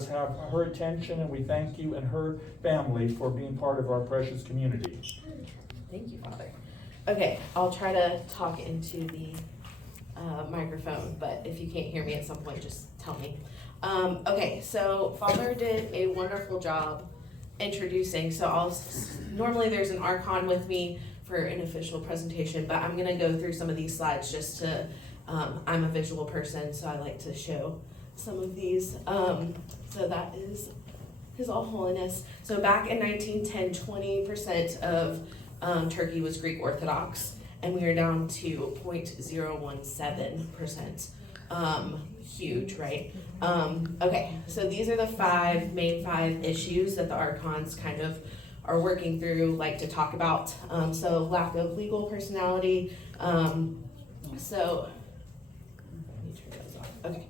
have her attention, and we thank you and her family for being part of our precious community. Thank you, Father. Okay, I'll try to talk into the microphone, but if you can't hear me at some point, just tell me. Okay, so Father did a wonderful job introducing. So normally there's an archon with me for an official presentation, but I'm gonna go through some of these slides just to, I'm a visual person, so I like to show some of these. So that is His All Holiness. So back in 1910, 20% of Turkey was Greek Orthodox, and we are down to 0.017%. Huge, right? Okay, so these are the main five issues that the archons kind of are working through, like to talk about. So lack of legal personality. So let me turn those off. Okay.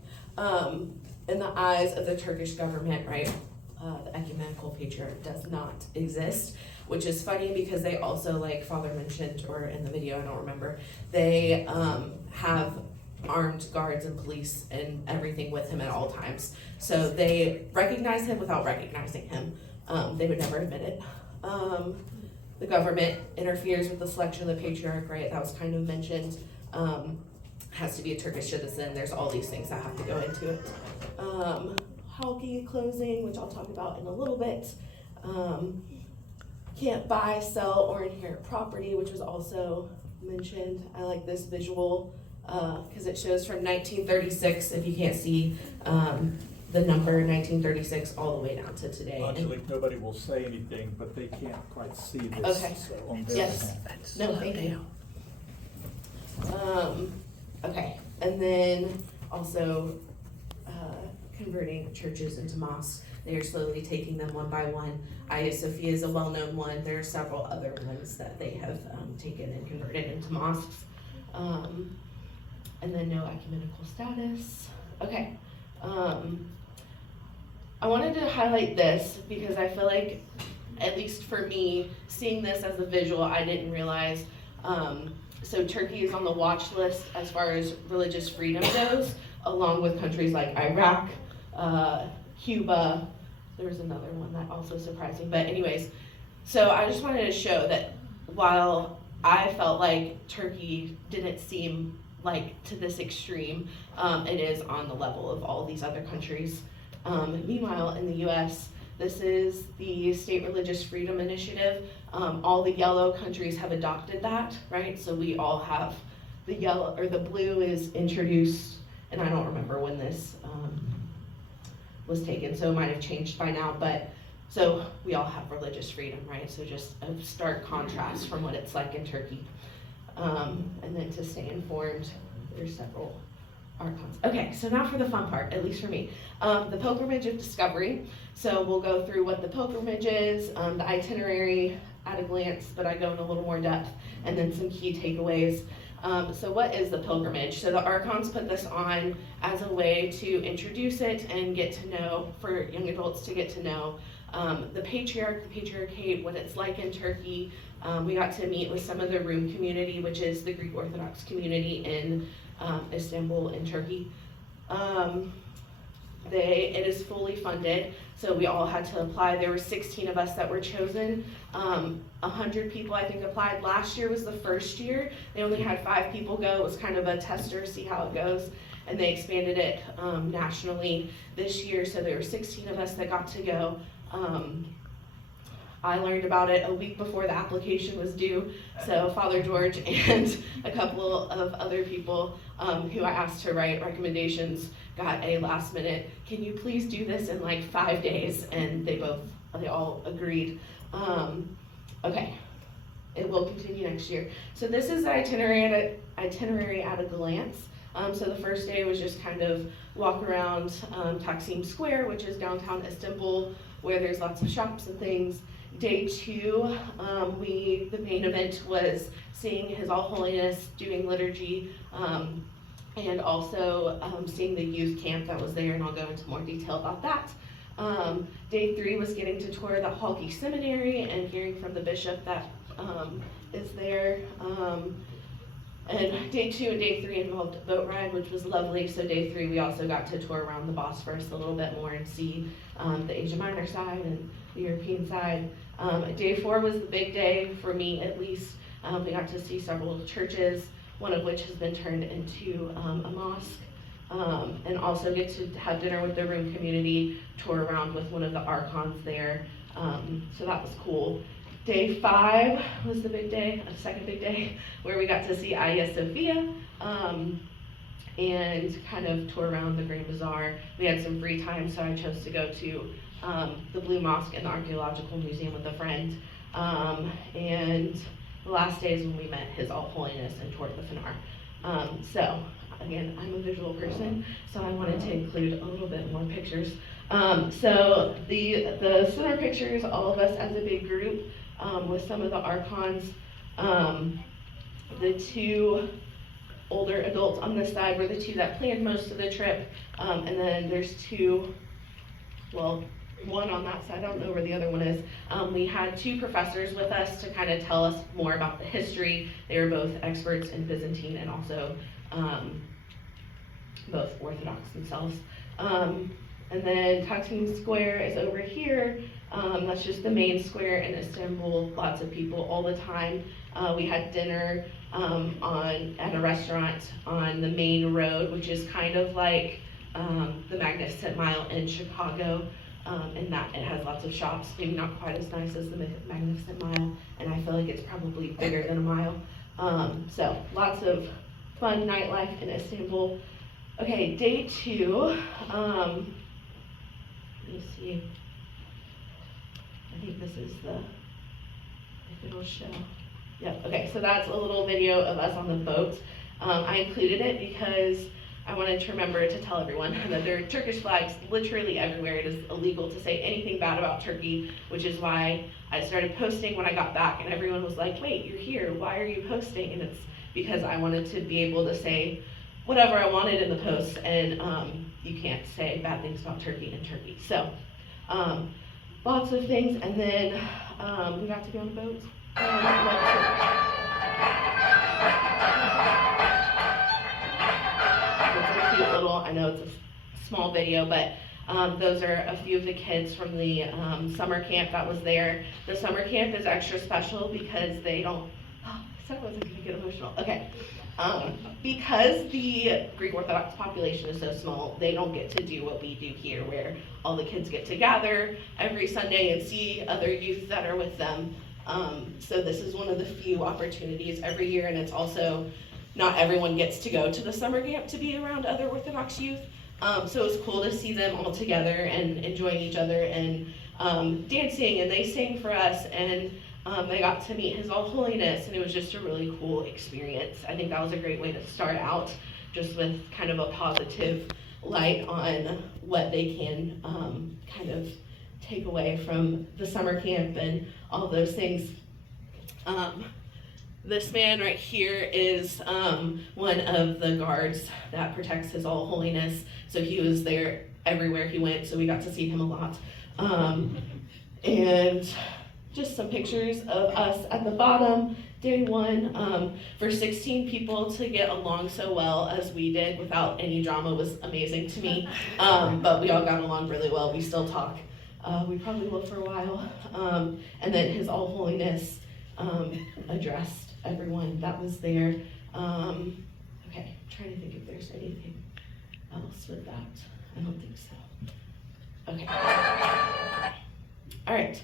In the eyes of the Turkish government, right? The ecumenical patriarch does not exist, which is funny because they also, like Father mentioned, or in the video, I don't remember, they have armed guards and police and everything with him at all times. So they recognize him without recognizing him. They would never admit it. The government interferes with the selection of the patriarch, right? That was kind of mentioned. Has to be a Turkish citizen. There's all these things that have to go into it. Halki closing, which I'll talk about in a little bit. Can't buy, sell, or inherit property, which was also mentioned. I like this visual because it shows from 1936, if you can't see the number 1936 all the way down to today. Angelique, nobody will say anything, but they can't quite see this. Okay. So on their Yes. behalf. No, thank you. Okay, and then also converting churches into mosques. They are slowly taking them one by one. Hagia Sophia is a well-known one. There are several other ones that they have taken and converted into mosques. And then no ecumenical status. Okay. I wanted to highlight this because I feel like, at least for me, seeing this as a visual, I didn't realize. So Turkey is on the watch list as far as religious freedom goes, along with countries like Iraq, Cuba. There was another one that also surprised me. But anyways, so I just wanted to show that while I felt like Turkey didn't seem like to this extreme, it is on the level of all these other countries. Meanwhile, in the US, this is the State Religious Freedom Initiative. All the yellow countries have adopted that, right? So we all have the yellow, or the blue is introduced, and I don't remember when this was taken, so it might have changed by now, but so we all have religious freedom, right? So just a stark contrast from what it's like in Turkey. And then to stay informed, there's several archons. Okay, so now for the fun part, at least for me. The pilgrimage of discovery. So we'll go through what the pilgrimage is, the itinerary at a glance, but I go in a little more depth, and then some key takeaways. So what is the pilgrimage? So the archons put this on as a way to introduce it and get to know, for young adults to get to know the patriarchate, what it's like in Turkey. We got to meet with some of the Rum community, which is the Greek Orthodox community in Istanbul in Turkey. It is fully funded, so we all had to apply. There were 16 of us that were chosen. 100 people, I think, applied. Last year was the first year. They only had 5 people go. It was kind of a tester, see how it goes. And they expanded it nationally this year, so there were 16 of us that got to go. I learned about it a week before the application was due, so Father George and a couple of other people who I asked to write recommendations got a last minute, can you please do this in like 5 days? And they all agreed. Okay, it will continue next year. So this is the itinerary at a glance. So the first day was just kind of walk around Taksim Square, which is downtown Istanbul, where there's lots of shops and things. Day 2, the main event was seeing His All Holiness doing liturgy, and also seeing the youth camp that was there, and I'll go into more detail about that. Day 3 was getting to tour the Halki Seminary and hearing from the bishop that is there. And day 2 and day 3 involved a boat ride, which was lovely. So day 3, we also got to tour around the Bosphorus a little bit more and see the Asia Minor side and the European side. Day 4 was the big day for me, at least. We got to see several churches, one of which has been turned into a mosque. And also get to have dinner with the room community, tour around with one of the archons there. So that was cool. Day 5 was the big day, a second big day, where we got to see Hagia Sophia and kind of tour around the Grand Bazaar. We had some free time, so I chose to go to the Blue Mosque and the Archaeological Museum with a friend. And the last day is when we met His All Holiness and toured the Fanar. So again, I'm a visual person, so I wanted to include a little bit more pictures. So the center pictures, all of us as a big group, with some of the archons. The 2 older adults on this side were the 2 that planned most of the trip, and then there's 2, well, one on that side, I don't know where the other one is. We had 2 professors with us to kind of tell us more about the history. They were both experts in Byzantine and also both Orthodox themselves. And then Taksim Square is over here. That's just the main square in Istanbul. Lots of people all the time. We had dinner at a restaurant on the main road, which is kind of like the Magnificent Mile in Chicago, in that it has lots of shops, maybe not quite as nice as the Magnificent Mile, and I feel like it's probably bigger than a mile. So lots of fun nightlife in Istanbul. Okay, day 2. Let me see. I think this is if it'll show. Yeah, okay, so that's a little video of us on the boat. I included it because I wanted to remember to tell everyone that there are Turkish flags literally everywhere. It is illegal to say anything bad about Turkey, which is why I started posting when I got back, and everyone was like, wait, you're here, why are you posting? And it's because I wanted to be able to say whatever I wanted in the post, and you can't say bad things about Turkey in Turkey. So, lots of things, and then we got to be on a boat. It's a cute little, I know it's a small video, but those are a few of the kids from the summer camp that was there. The summer camp is extra special because they don't, I said I wasn't gonna get emotional, okay. Because the Greek Orthodox population is so small, they don't get to do what we do here, where all the kids get to gather every Sunday and see other youth that are with them. So this is one of the few opportunities every year, and it's also, not everyone gets to go to the summer camp to be around other Orthodox youth. So it's cool to see them all together and enjoying each other and dancing, and they sang for us, and they got to meet His All Holiness, and it was just a really cool experience. I think that was a great way to start out, just with kind of a positive light on what they can kind of take away from the summer camp and all those things. This man right here is one of the guards that protects His All Holiness, so he was there everywhere he went, so we got to see him a lot. And just some pictures of us at the bottom. Day 1, for 16 people to get along so well as we did without any drama was amazing to me. But we all got along really well. We still talk. We probably will for a while. And then His All Holiness addressed everyone that was there. Okay, I'm trying to think if there's anything else with that. I don't think so. Okay. All right.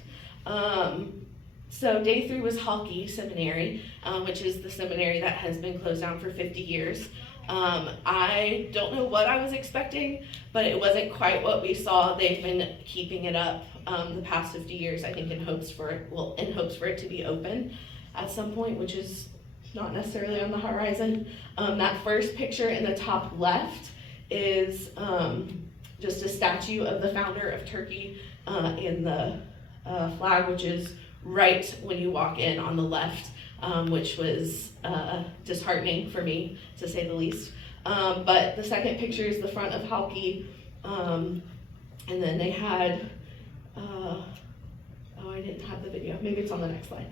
So day 3 was Halki Seminary, which is the seminary that has been closed down for 50 years. I don't know what I was expecting, but it wasn't quite what we saw. They've been keeping it up the past 50 years, I think, in hopes for it to be open at some point, which is not necessarily on the horizon. That first picture in the top left is just a statue of the founder of Turkey in the flag, which is right when you walk in on the left, which was disheartening for me, to say the least. But the second picture is the front of Halki, and then they had oh, I didn't have the video. Maybe it's on the next slide.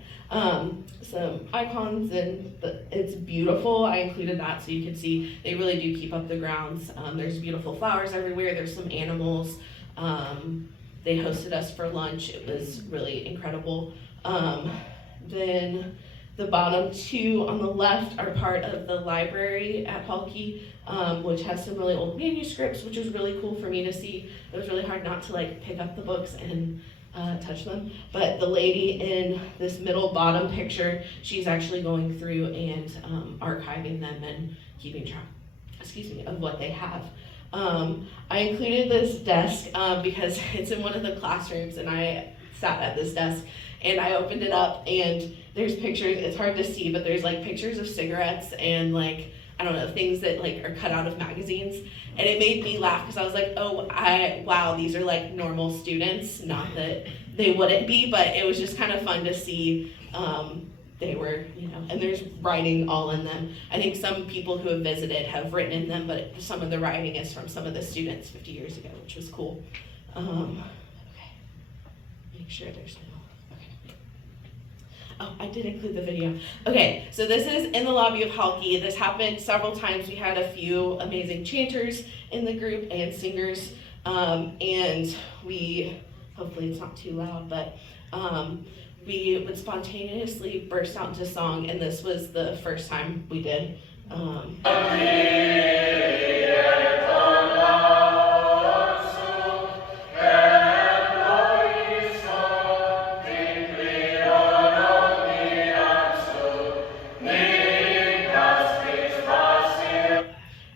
Some icons, and it's beautiful. I included that so you can see they really do keep up the grounds. There's beautiful flowers everywhere. There's some animals. They hosted us for lunch. It was really incredible. Then the bottom two on the left are part of the library at Halki, which has some really old manuscripts, which was really cool for me to see. It was really hard not to like pick up the books and touch them. But the lady in this middle bottom picture, she's actually going through and archiving them and keeping track, of what they have. I included this desk because it's in one of the classrooms, and I sat at this desk and I opened it up, and there's pictures. It's hard to see, but there's like pictures of cigarettes and like, I don't know, things that like are cut out of magazines. And it made me laugh because I was like, oh, wow, these are like normal students. Not that they wouldn't be, but it was just kind of fun to see. They were, and there's writing all in them. I think some people who have visited have written in them, but some of the writing is from some of the students 50 years ago, which was cool. Okay, make sure there's no. Oh, I did include the video. Okay, so this is in the lobby of Halki. This happened several times. We had a few amazing chanters in the group and singers, and we, hopefully it's not too loud, but we would spontaneously burst out into song, and this was the first time we did.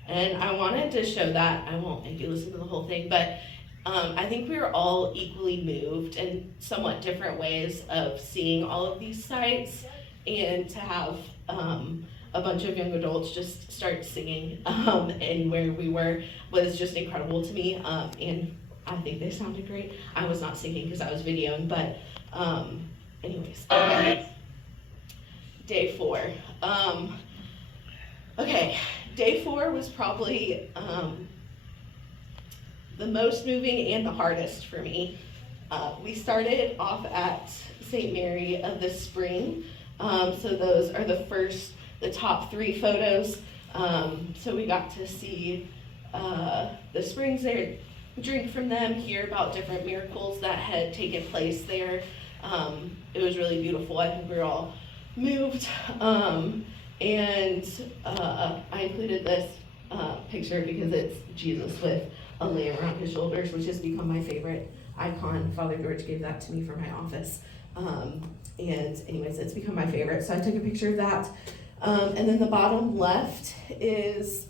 And I wanted to show that. I won't make you listen to the whole thing, but I think we were all equally moved in somewhat different ways of seeing all of these sites, and to have a bunch of young adults just start singing and where we were was just incredible to me, and I think they sounded great. I was not singing because I was videoing, but anyways. Okay. Day 4. Okay, day 4 was probably the most moving and the hardest for me. We started off at St. Mary of the Spring, so those are the top 3 photos. So we got to see the springs there, drink from them, hear about different miracles that had taken place there. It was really beautiful. I think we were all moved. And I included this picture because it's Jesus with a lamb around his shoulders, which has become my favorite icon. Father George gave that to me for my office. And anyways, it's become my favorite. So I took a picture of that. And then the bottom left is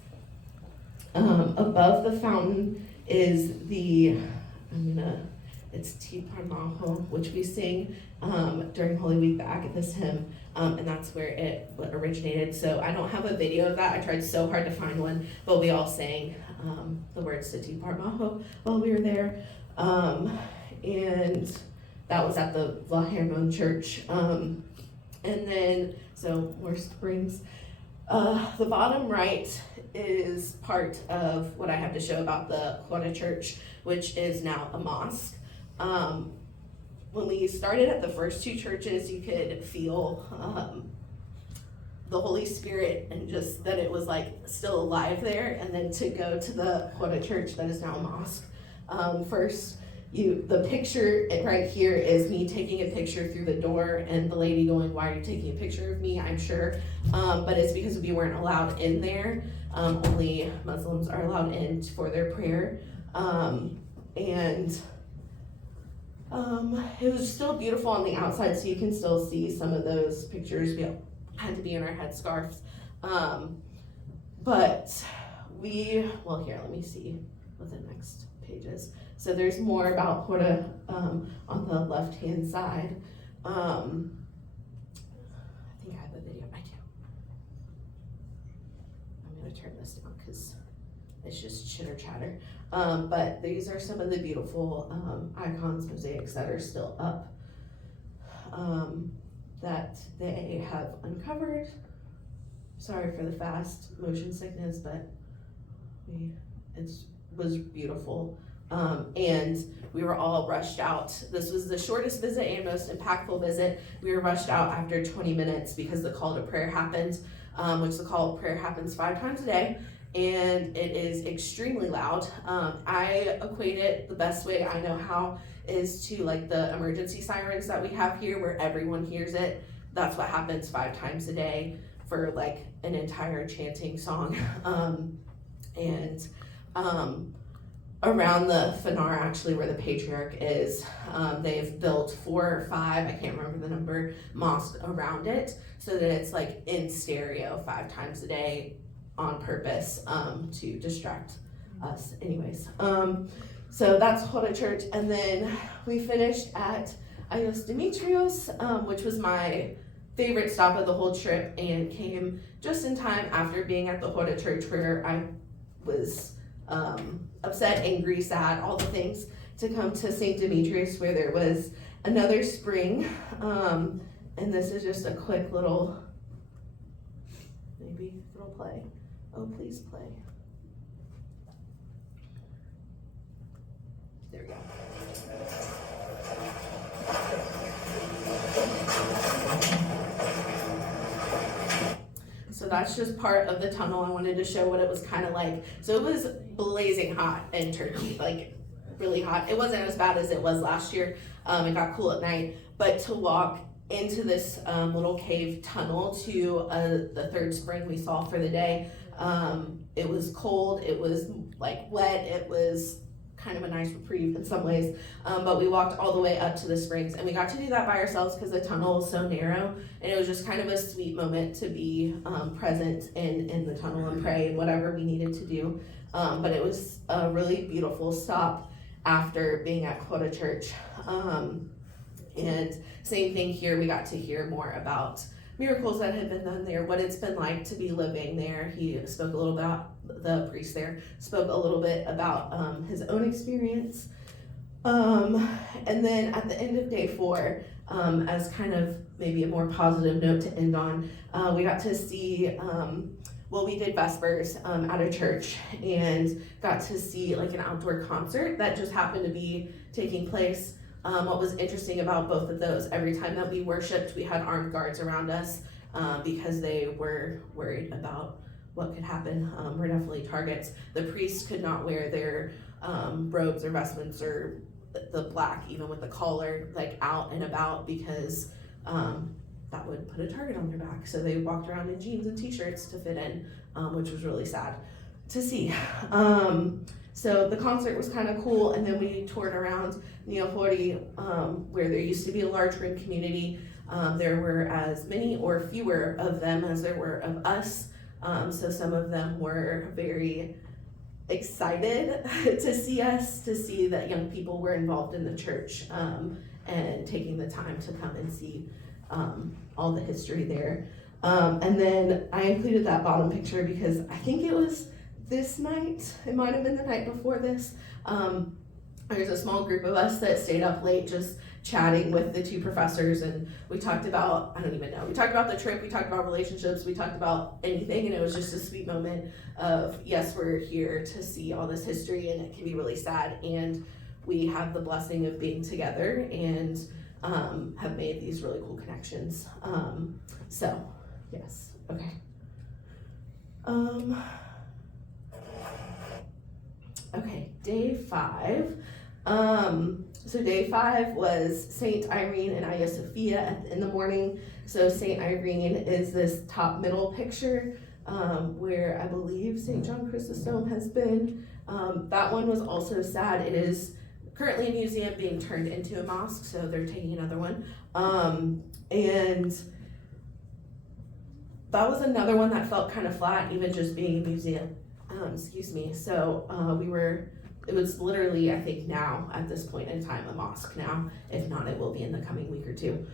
above the fountain is it's Ti Parmaho, which we sing during Holy Week, the Agathis hymn, and that's where it originated. So I don't have a video of that. I tried so hard to find one, but we all sang the words to Ti Parmaho while we were there. And that was at the Vlahermon Church. And then, so more springs. The bottom right is part of what I have to show about the Quota Church, which is now a mosque. When we started at the first 2 churches, you could feel the Holy Spirit and just that it was like still alive there. And then to go to the Quota Church that is now a mosque. First, the picture right here is me taking a picture through the door, and the lady going, "Why are you taking a picture of me?" I'm sure, but it's because we weren't allowed in there. Only Muslims are allowed in for their prayer, and it was still beautiful on the outside, so you can still see some of those pictures. We had to be in our headscarves, but here, let me see what the next page is. So there's more about Quota on the left-hand side. I think I have a video. I do. I'm gonna turn this down because it's just chitter chatter. But these are some of the beautiful icons, mosaics that are still up that they have uncovered. Sorry for the fast motion sickness, but it was beautiful. And we were all rushed out. This was the shortest visit and most impactful visit. We were rushed out after 20 minutes because the call to prayer happened, which the call to prayer happens 5 times a day, and it is extremely loud. I equate it the best way I know how is to like the emergency sirens that we have here where everyone hears it. That's what happens 5 times a day for like an entire chanting song. Around the Fanar, actually where the patriarch is, they've built 4 or 5, I can't remember the number, mosques around it so that it's like in stereo 5 times a day on purpose to distract us anyways. So that's Hora Church, and then we finished at Ios Dimitrios, which was my favorite stop of the whole trip, and came just in time after being at the Hora Church where I was upset, angry, sad, all the things, to come to St. Demetrius where there was another spring. And this is just a quick little, maybe it'll play. Oh, please play. There we go. So that's just part of the tunnel. I wanted to show what it was kind of like. So it was blazing hot in Turkey, like really hot. It wasn't as bad as it was last year. It got cool at night, but to walk into this little cave tunnel to the third spring we saw for the day, it was cold, it was like wet, it was kind of a nice reprieve in some ways, but we walked all the way up to the springs, and we got to do that by ourselves because the tunnel was so narrow, and it was just kind of a sweet moment to be present in the tunnel and pray and whatever we needed to do. But it was a really beautiful stop after being at Hora Church. And same thing here, we got to hear more about miracles that had been done there, what it's been like to be living there. He spoke a little about, the priest there spoke a little bit about his own experience. And then at the end of day 4, as kind of maybe a more positive note to end on, we got to see, we did Vespers at a church and got to see like an outdoor concert that just happened to be taking place. What was interesting about both of those, every time that we worshiped, we had armed guards around us because they were worried about what could happen. We're definitely targets. The priests could not wear their robes or vestments or the black, even with the collar, like out and about because that would put a target on their back. So they walked around in jeans and t-shirts to fit in, which was really sad to see. So the concert was kind of cool, and then we toured around Neohori, where there used to be a large room community. There were as many or fewer of them as there were of us. So some of them were very excited to see us, to see that young people were involved in the church, and taking the time to come and see all the history there. And then I included that bottom picture because I think it was this night, it might have been the night before this. There's a small group of us that stayed up late just chatting with the 2 professors, and we talked about, I don't even know, we talked about the trip, we talked about relationships, we talked about anything, and it was just a sweet moment of, yes, we're here to see all this history, and it can be really sad, and we have the blessing of being together and have made these really cool connections. So, yes, okay. Okay, day 5. So day 5 was Saint Irene and Hagia Sophia in the morning. So Saint Irene is this top middle picture where I believe Saint John Chrysostom has been. That one was also sad. It is currently a museum being turned into a mosque, so they're taking another one. And that was another one that felt kind of flat, even just being a museum. So it was literally, I think now, at this point in time, a mosque now. If not, it will be in the coming week or 2.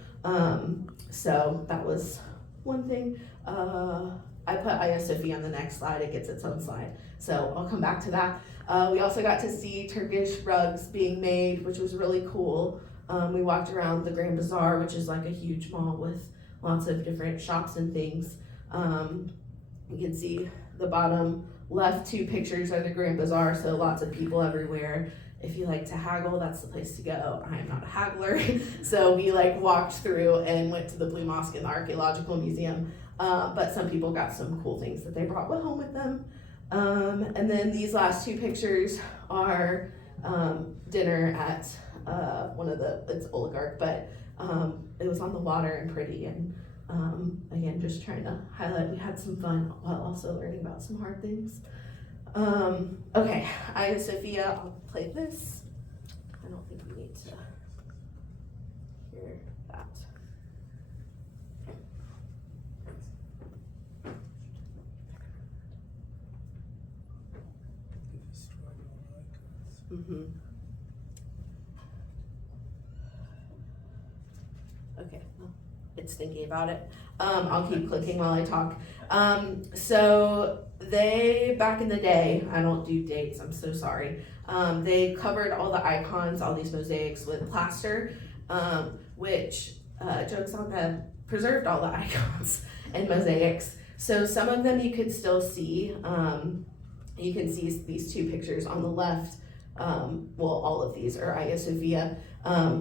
So that was one thing. I put Hagia Sophia on the next slide, it gets its own slide. So I'll come back to that. We also got to see Turkish rugs being made, which was really cool. We walked around the Grand Bazaar, which is like a huge mall with lots of different shops and things. You can see the bottom left 2 pictures are the Grand Bazaar, so lots of people everywhere. if you like to haggle, that's the place to go. I am not a haggler. So we like walked through and went to the Blue Mosque and the Archaeological Museum. But some people got some cool things that they brought home with them. And then these last two pictures are dinner at it's oligarch, but it was on the water and pretty, and again, just trying to highlight we had some fun while also learning about some hard things. Okay, Hagia Sophia, I'll play this. I don't think we need to hear that. Mm-hmm. Okay, well, it's thinking about it. I'll keep clicking while I talk. So they, back in the day, I don't do dates, I'm so sorry. They covered all the icons, all these mosaics with plaster, which, jokes on them, preserved all the icons and mosaics. So some of them you could still see. You can see these two pictures on the left. Well, all of these are Hagia Sophia.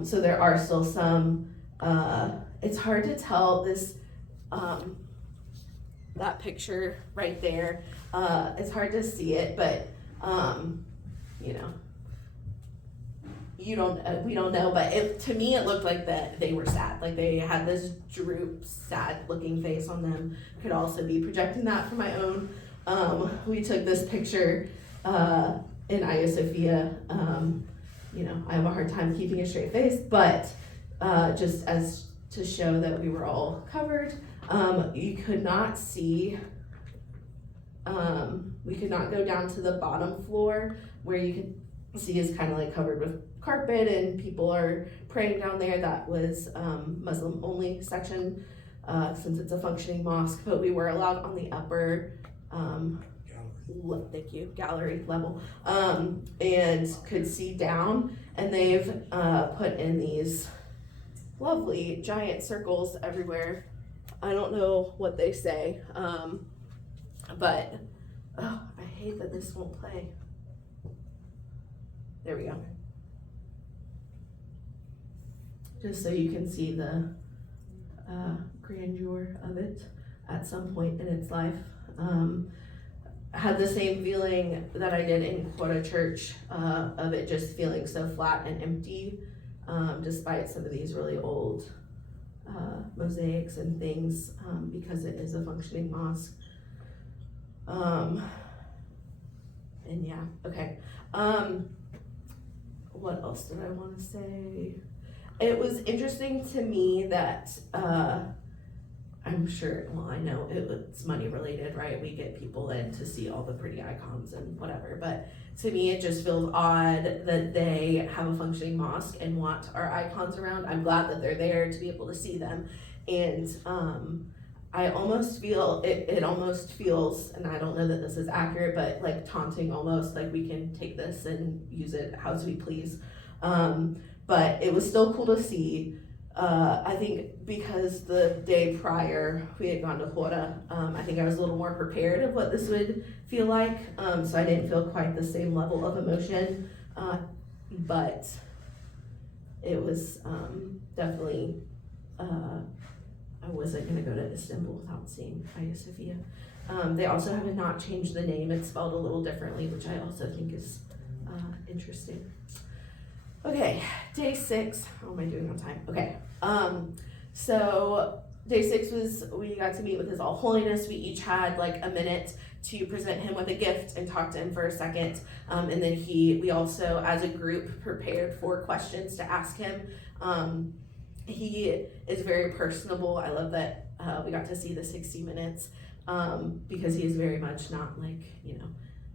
So there are still some, it's hard to tell this, that picture right there, it's hard to see it, but, you know, we don't know, but to me, it looked like that they were sad. Like they had this droop, sad looking face on them. Could also be projecting that for my own. We took this picture, in Hagia Sophia. You know, I have a hard time keeping a straight face, but just as to show that we were all covered. You could not see, we could not go down to the bottom floor where you could see is kind of like covered with carpet and people are praying down there. That was Muslim only section since it's a functioning mosque, but we were allowed on the upper gallery level, and could see down, and they've put in these lovely giant circles everywhere. I don't know what they say, but I hate that this won't play. There we go. Just so you can see the grandeur of it at some point in its life. Had the same feeling that I did in Quota Church, of it just feeling so flat and empty, despite some of these really old mosaics and things, because it is a functioning mosque. And yeah, okay. What else did I want to say? It was interesting to me that, I'm sure, well, I know it's money related, right? We get people in to see all the pretty icons and whatever, but to me, it just feels odd that they have a functioning mosque and want our icons around. I'm glad that they're there to be able to see them. And I almost feel, it almost feels, and I don't know that this is accurate, but like taunting almost, like we can take this and use it how we please. But it was still cool to see. I think because the day prior we had gone to Quora, I think I was a little more prepared of what this would feel like, so I didn't feel quite the same level of emotion, but it was definitely, I wasn't gonna go to Istanbul without seeing Hagia Sophia. They also have not changed the name, it's spelled a little differently, which I also think is interesting. Okay, day 6, how am I doing on time? Okay, so day 6 was, we got to meet with His All Holiness. We each had like a minute to present him with a gift and talk to him for a second. And then we also, as a group, prepared for questions to ask him. He is very personable. I love that we got to see the 60 minutes, because he is very much not like, you know,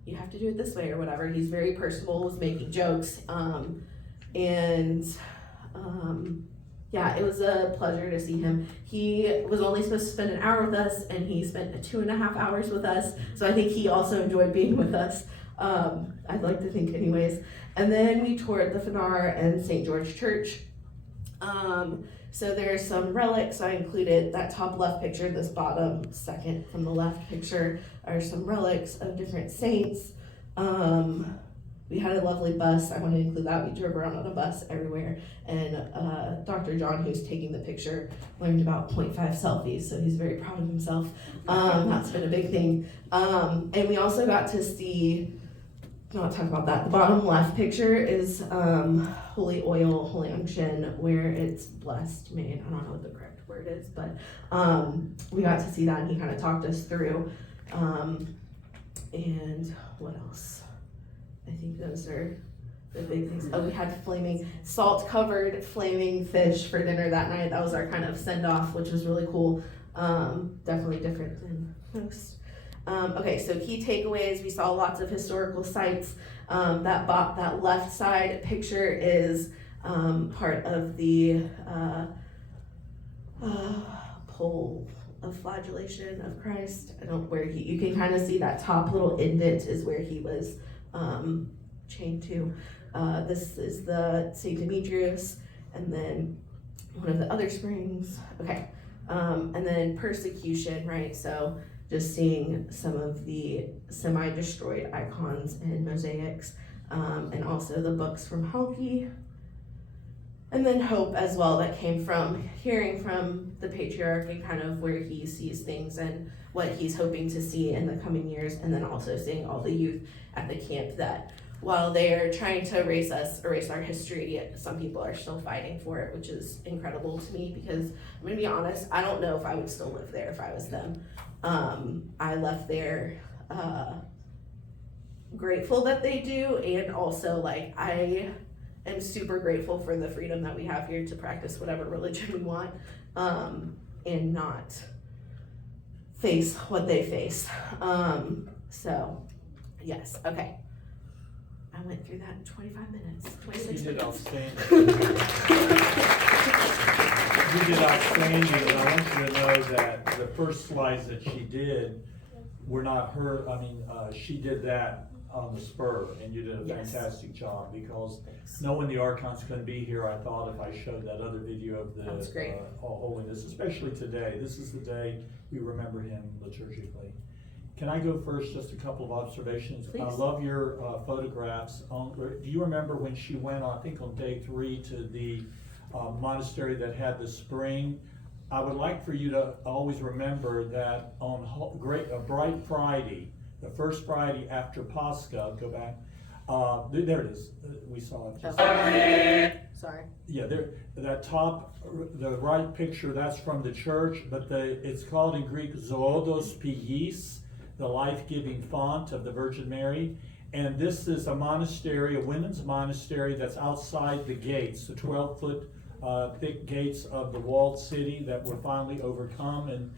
you have to do it this way or whatever. He's very personable, was making jokes. Yeah, it was a pleasure to see him. He was only supposed to spend an hour with us, and he spent 2.5 hours with us, so I think he also enjoyed being with us. I'd like to think anyways. And then we toured the Fanar and St. George Church. So there's some relics. I included that top left picture, this bottom second from the left picture are some relics of different saints. we had a lovely bus. I want to include that. We drove around on a bus everywhere. And Dr. John, who's taking the picture, learned about 0.5 selfies, so he's very proud of himself. That's been a big thing. And we also got to see, not talk about that, the bottom left picture is holy oil, holy unction, where it's blessed, made. I don't know what the correct word is, but we got to see that, and he kind of talked us through. And what else? I think those are the big things. Oh, we had salt-covered flaming fish for dinner that night. That was our kind of send-off, which was really cool. Definitely different than most. Okay, so key takeaways. We saw lots of historical sites. That left side picture is part of the pole of flagellation of Christ. You can kind of see that top little indent is where he was chained to. This is the St. Demetrius, and then one of the other springs. Okay, and then persecution, right? So just seeing some of the semi-destroyed icons and mosaics, and also the books from Honky. And then hope as well, that came from hearing from the patriarch and kind of where he sees things and what he's hoping to see in the coming years, and then also seeing all the youth at the camp that while they're trying to erase our history, some people are still fighting for it, which is incredible to me, because I'm gonna be honest, I don't know if I would still live there if I was them. I left there grateful that they do, and also like I am super grateful for the freedom that we have here to practice whatever religion we want, and not face what they face. So yes, okay. I went through that in 25 minutes, 26 You did minutes. outstanding. You did outstanding, and I want you to know that the first slides that she did were not her, she did that on the spur, and you did a fantastic job, because knowing the archons couldn't be here, I thought if I showed that other video of the All Holiness, especially today, this is the day we remember him liturgically. Can I go first, just a couple of observations? Please. I love your photographs. Do you remember when she went on, I think on day 3, to the monastery that had the spring? I would like for you to always remember that on Bright Friday, the first Friday after Pascha, go back, there it is, we saw it. Just Sorry. Yeah, there, that top, the right picture, that's from the church, but it's called in Greek Zoodos Pigis, the life-giving font of the Virgin Mary. And this is a monastery, a women's monastery that's outside the gates, the 12-foot thick gates of the walled city that were finally overcome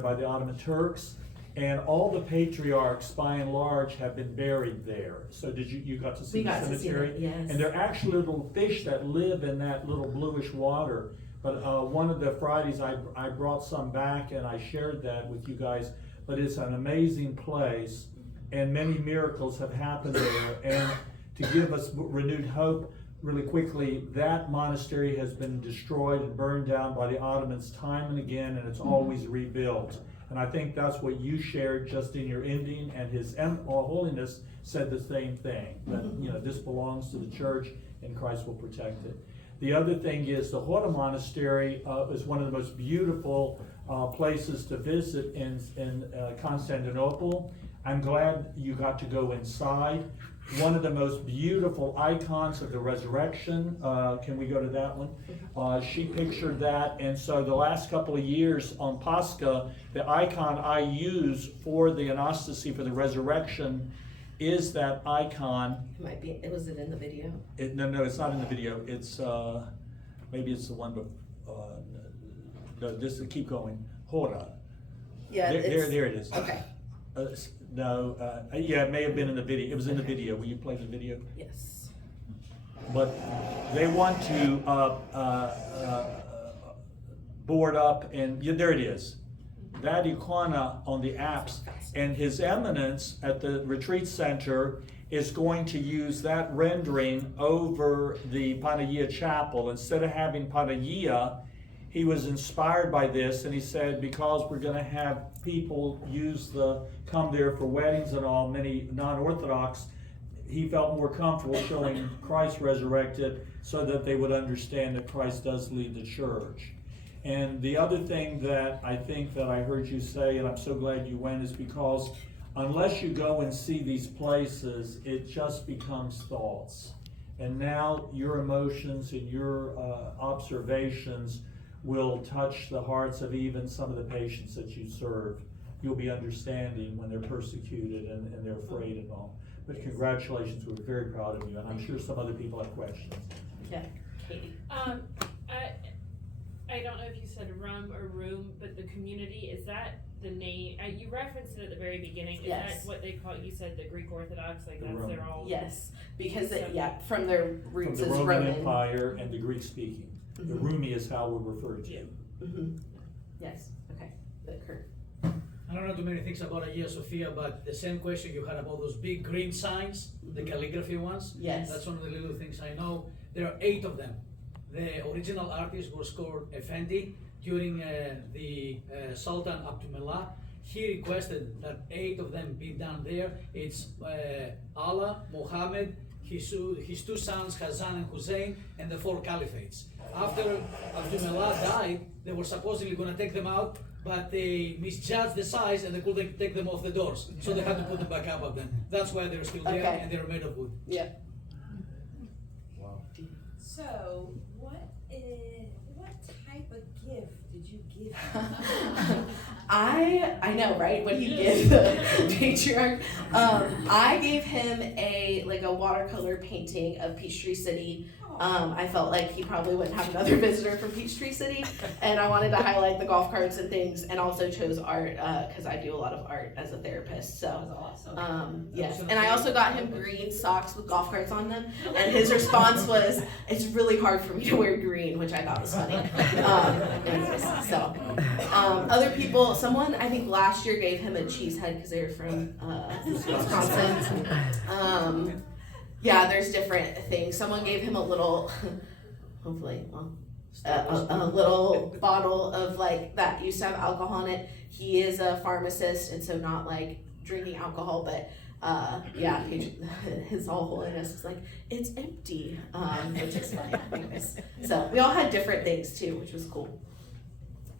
by the Ottoman Turks. And all the patriarchs, by and large, have been buried there. So you got to see the cemetery? To see that, yes. And there are actually little fish that live in that little bluish water. But one of the Fridays I brought some back and I shared that with you guys. But it's an amazing place, and many miracles have happened there. And to give us renewed hope, really quickly, that monastery has been destroyed and burned down by the Ottomans time and again, and it's always rebuilt. And I think that's what you shared just in your ending, and His All Holiness said the same thing, that this belongs to the church and Christ will protect it. The other thing is the Hora Monastery is one of the most beautiful places to visit in Constantinople. I'm glad you got to go inside. One of the most beautiful icons of the resurrection, can we go to that one? She pictured that, and so the last couple of years on Pascha, the icon I use for the apostasy, for the resurrection, is that icon. Was it in the video? No, it's not in the video. It's, maybe it's the one, but, no, just keep going. Hora. Yeah, there it is. Okay. Yeah, it may have been in the video. It was in the video. Will you play the video? Yes. But they want to board up, and there it is. That icona on the apse, and His Eminence at the retreat center is going to use that rendering over the Panagia Chapel. Instead of having Panagia, he was inspired by this, and he said, because we're going to have people come there for weddings and all, many non-Orthodox, he felt more comfortable showing Christ resurrected so that they would understand that Christ does lead the church. And the other thing that I think that I heard you say, and I'm so glad you went, is because unless you go and see these places, it just becomes thoughts. And now your emotions and your observations will touch the hearts of even some of the patients that you serve. You'll be understanding when they're persecuted and they're afraid and all. But congratulations, we're very proud of you, and I'm sure some other people have questions. Yeah, Katie. I don't know if you said rum or room, but the community, is that the name? You referenced it at the very beginning. Is Yes. that what they call, you said the Greek Orthodox, like The that's Roman. their all? Yes, because from their From roots the is Roman Roman. Empire and the Greek speaking. The Mhm. Rumi is how we're referred to. Yeah. Mm-hmm. Yes, okay, but Kurt. I don't know too many things about Hagia Sophia, but the same question you had about those big green signs, the calligraphy ones. Yes. That's one of the little things I know. There are 8 of them. The original artist was called Effendi during the Sultan Abdullah. He requested that 8 of them be done there. It's Allah, Muhammad, his 2 sons, Hassan and Hussein, and the 4 caliphates. After Abdullah died, they were supposedly going to take them out, but they misjudged the size and they couldn't take them off the doors. So they had to put them back up then. That's why they're still there, Okay. and they're made of wood. Yeah. Wow. So, what type of gift did you give? I know, right? What do you give the patriarch? I gave him a watercolor painting of Peachtree City. I felt like he probably wouldn't have another visitor from Peachtree City, and I wanted to highlight the golf carts and things, and also chose art because I do a lot of art as a therapist. So, Awesome. yes, and I also got him green socks with golf carts on them, and his response was, "It's really hard for me to wear green," which I thought was funny. Other people, someone I think last year gave him a cheese head because they were from Wisconsin. Yeah, there's different things. Someone gave him a little, hopefully, a little bottle of that used to have alcohol in it. He is a pharmacist, and so not drinking alcohol, but yeah, his whole holiness is it's empty, which is funny. Anyways, so we all had different things too, which was cool.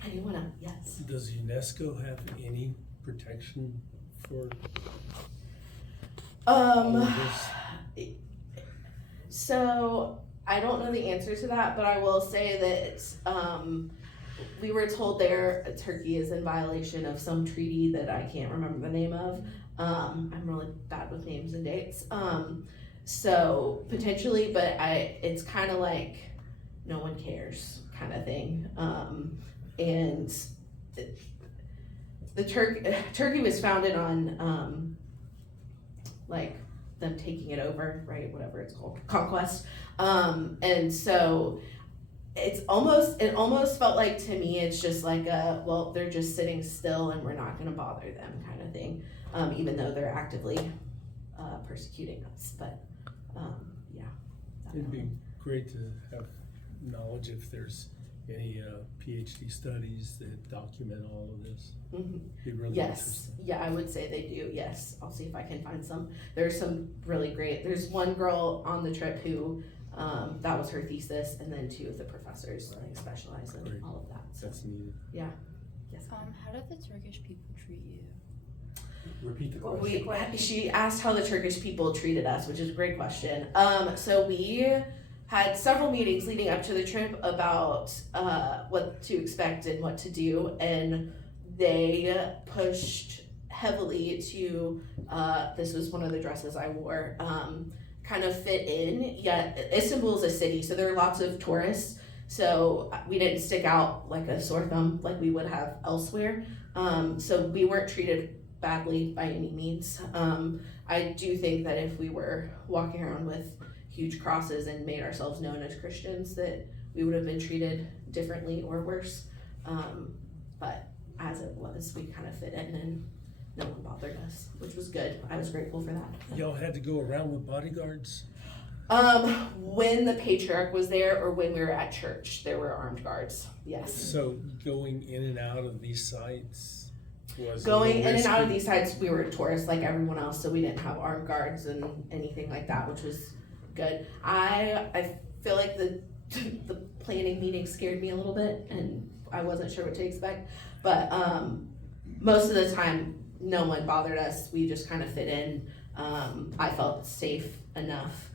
I do wanna, yes. Does UNESCO have any protection for all of this? So I don't know the answer to that, but I will say that we were told there Turkey is in violation of some treaty that I can't remember the name of. I'm really bad with names and dates. So potentially, but it's kind of no one cares kind of thing. And Turkey was founded on them taking it over, right? Whatever it's called, conquest. And so it almost felt like to me, it's just well, they're just sitting still and we're not gonna bother them kind of thing. Even though they're actively persecuting us, but yeah. It'd be great to have knowledge if there's any PhD studies that document all of this. Mhm. Be really Yes, interesting. yeah, I would say they do, yes. I'll see if I can find some. There's some really great, there's one girl on the trip who, that was her thesis, and then 2 of the professors specialize in Great. all of that, so, That's needed. yes. How did the Turkish people treat you? Repeat the question. She asked how the Turkish people treated us, which is a great question. So we had several meetings leading up to the trip about what to expect and what to do, and they pushed heavily to this was one of the dresses I wore, kind of fit in. Yet Istanbul is a city, so there are lots of tourists, so we didn't stick out like a sore thumb like we would have elsewhere. So we weren't treated badly by any means. I do think that if we were walking around with huge crosses and made ourselves known as Christians, that we would have been treated differently or worse. But as it was, we kind of fit in and no one bothered us, which was good. I was grateful for that. Y'all had to go around with bodyguards? When the patriarch was there or when we were at church, there were armed guards, yes. So going in and out of these sites? was. Going in and out of risky. these sites, we were tourists like everyone else, so we didn't have armed guards and anything like that, which was good. I feel like the planning meeting scared me a little bit, and I wasn't sure what to expect. But most of the time, no one bothered us. We just kind of fit in. I felt safe enough.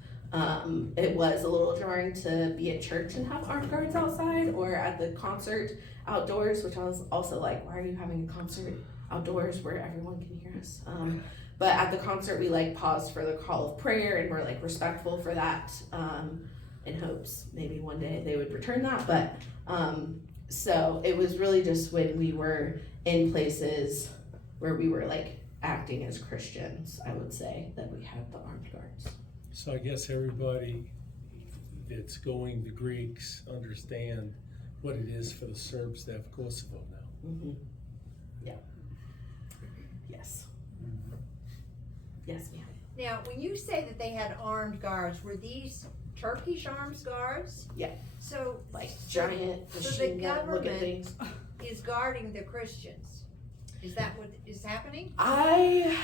It was a little jarring to be at church and have armed guards outside, or at the concert outdoors, which I was also like, why are you having a concert outdoors where everyone can hear us? But at the concert, we like paused for the call of prayer, and we're like respectful for that, in hopes maybe one day they would return that. But so it was really just when we were in places where we were like acting as Christians, I would say, that we had the armed guards. So I guess everybody that's going, the Greeks, understand what it is for the Serbs to have Kosovo now. Mm-hmm. Yeah. Yes. Yes, ma'am. Now, when you say that they had armed guards, were these Turkish armed guards? Yeah. So, Like so giant the machine gun looking government things. is guarding the Christians. Is that what is happening? I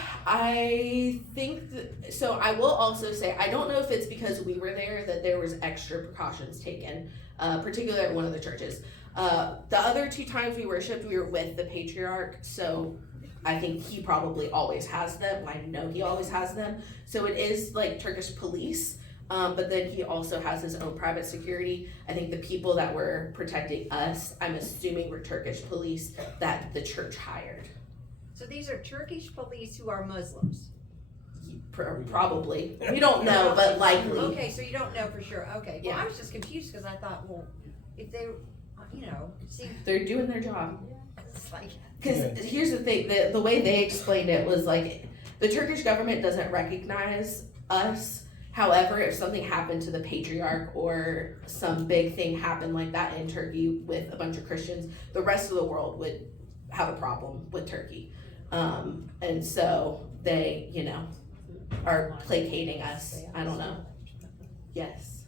think that, so I will also say, I don't know if it's because we were there that there was extra precautions taken, particularly at one of the churches. The other two times we worshiped, we were with the patriarch, so I think he probably always has them. I know he always has them. So it is like Turkish police, but then he also has his own private security. I think the people that were protecting us, I'm assuming were Turkish police that the church hired. So these are Turkish police who are Muslims. Probably. We don't know, but likely. Okay, so you don't know for sure. Okay. Well, Yeah. I was just confused because I thought, well, if they, you know, see, They're doing their job. it's like, Because here's the thing, the way they explained it was like, the Turkish government doesn't recognize us. However, if something happened to the patriarch or some big thing happened like that in Turkey with a bunch of Christians, the rest of the world would have a problem with Turkey. And so they, you know, are placating us. I don't know. Yes.